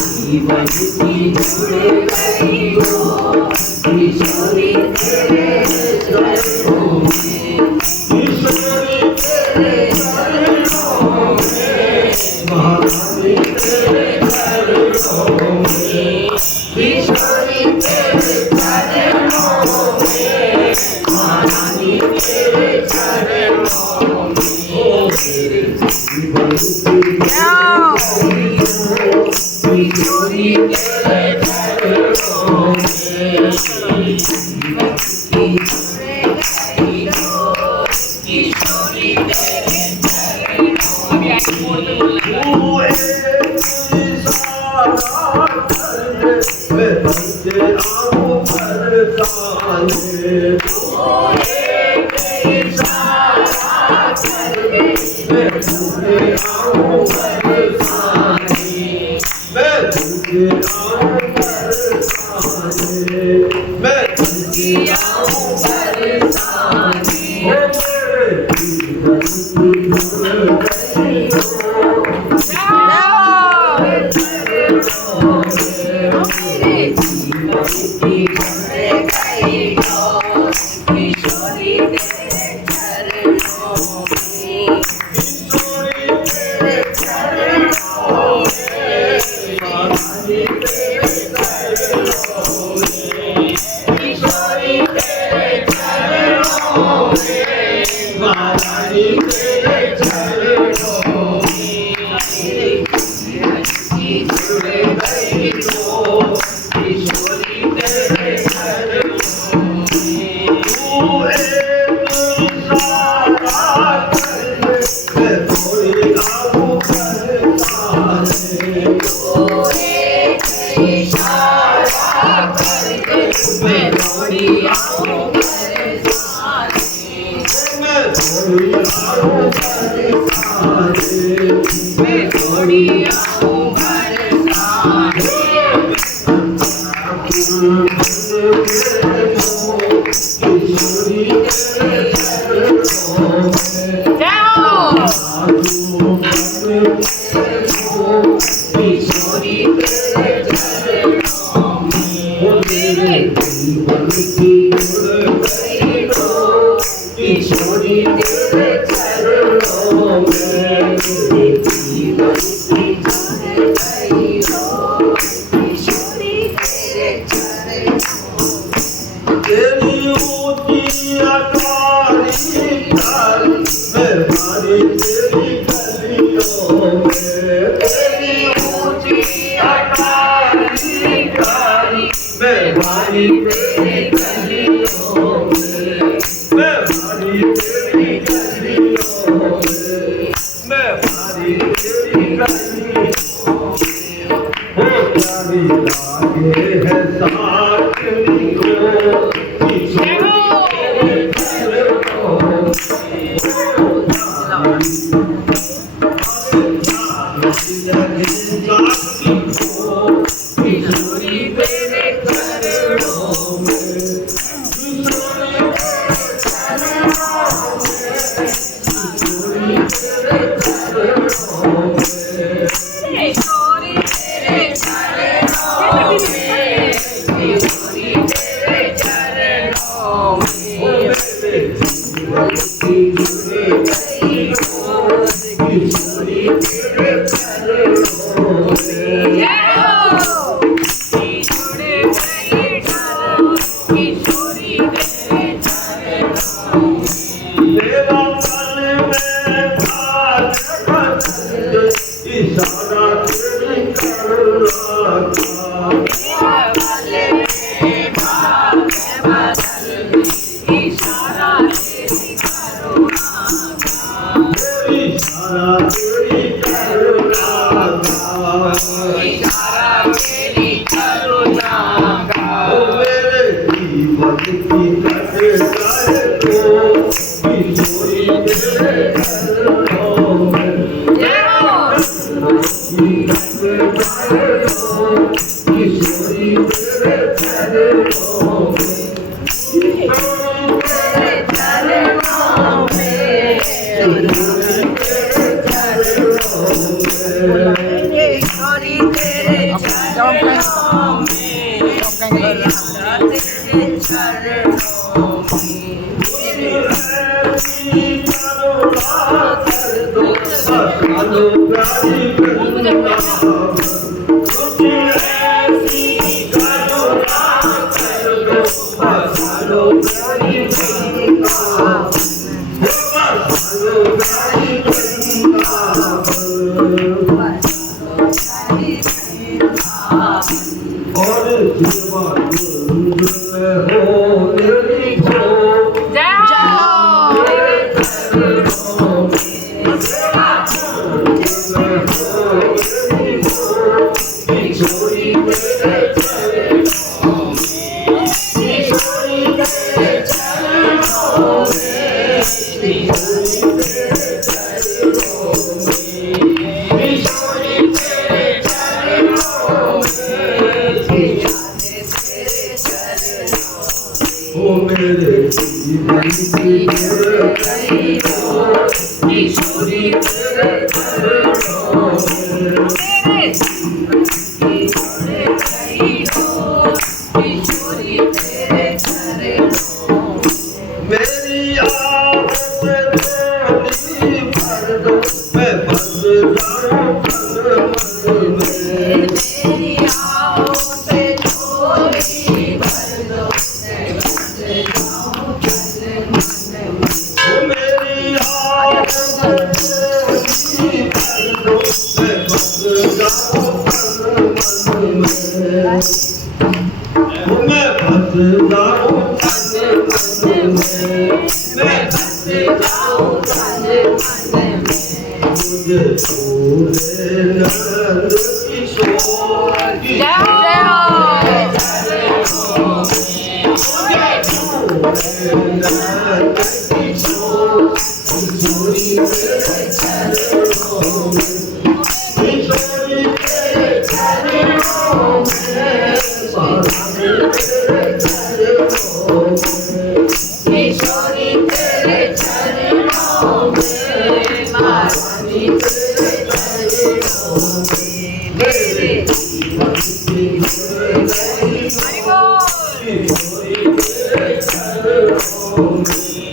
जीवन की जुड़े गई हो किशोरी तेरे चरणों में, किशोरी तेरे चरणों में, महारानी तेरे चरणों में, किशोरी तेरे चरणों में, महारानी तेरे चरणों में, तेरे जीवन की किशोरी तेरे चरणों में, जीवन की जुड़े गई हो किशोरी तेरे चरणों में। तू एक इशारा कर मैं तुझे आऊं बरसाने, तू एक इशारा कर मैं तुझे आऊं बरसाने, मैं तुझे आऊं बरसाने, मैं तुझे आऊं बरसाने, मेरे जीवन की जुड़ गई हो मेरे जीवन की जुड़ गई हो किशोरी तेरे चरणों में, किशोरी तेरे चरणों में, महारानी तेरे चरणों में, किशोरी तेरे चरणों में, महारानी तेरे चरणों में, जीवन की जुड़ गई हो किशोरी तेरे चरणों में। तू एक इशारा कर मैं थोड़ी आऊं बरसाने, तू एक इशारा कर मैं थोड़ी आऊं बरसाने, मैं थोड़ी आऊं बरसाने, मैं थोड़ी आऊं बरसाने, किशोरी तेरे चरणों में, किशोरी तेरे चरणों में, मेरे जीवन की जुड़ गई हो किशोरी तेरे चरणों में, मेरे जीवन की जुड़ गई हो किशोरी तेरे चरणों में। तेरी ऊंची अटारी चाल मेहरबानी तेरी गलियों में, तेरी ऊंची अटारी चाल मेहरबानी तेरी गलियों में, मेहरबानी तेरी गलियों में, मेहरबानी तेरी गलियों में, हो प्यारी लागे है साजनी को किशोरी तेरे चरणों में, किशोरी तेरे चरणों में, किशोरी तेरे चरणों में, किशोरी तेरे चरणों में, किशोरी तेरे चरणों में, किशोरी तेरे चरणों में, मेरे जीवन की जुड़ गई हो किशोरी तेरे चरणों में, किशोरी तेरे चरणों में, तेरा तन में भाग बदल इशारा तेरी करुणा का, तेरा तन में भाग बदल इशारा तेरी करुणा का, इशारा तेरी करुणा का, इशारा तेरी करुणा का, मेरे जीवन की कट जाए तो किशोरी तेरे चरणों में, की कट जाए तो किशोरी तेरे चरणों में, किशोरी तेरे चरणों में, Hare Bol.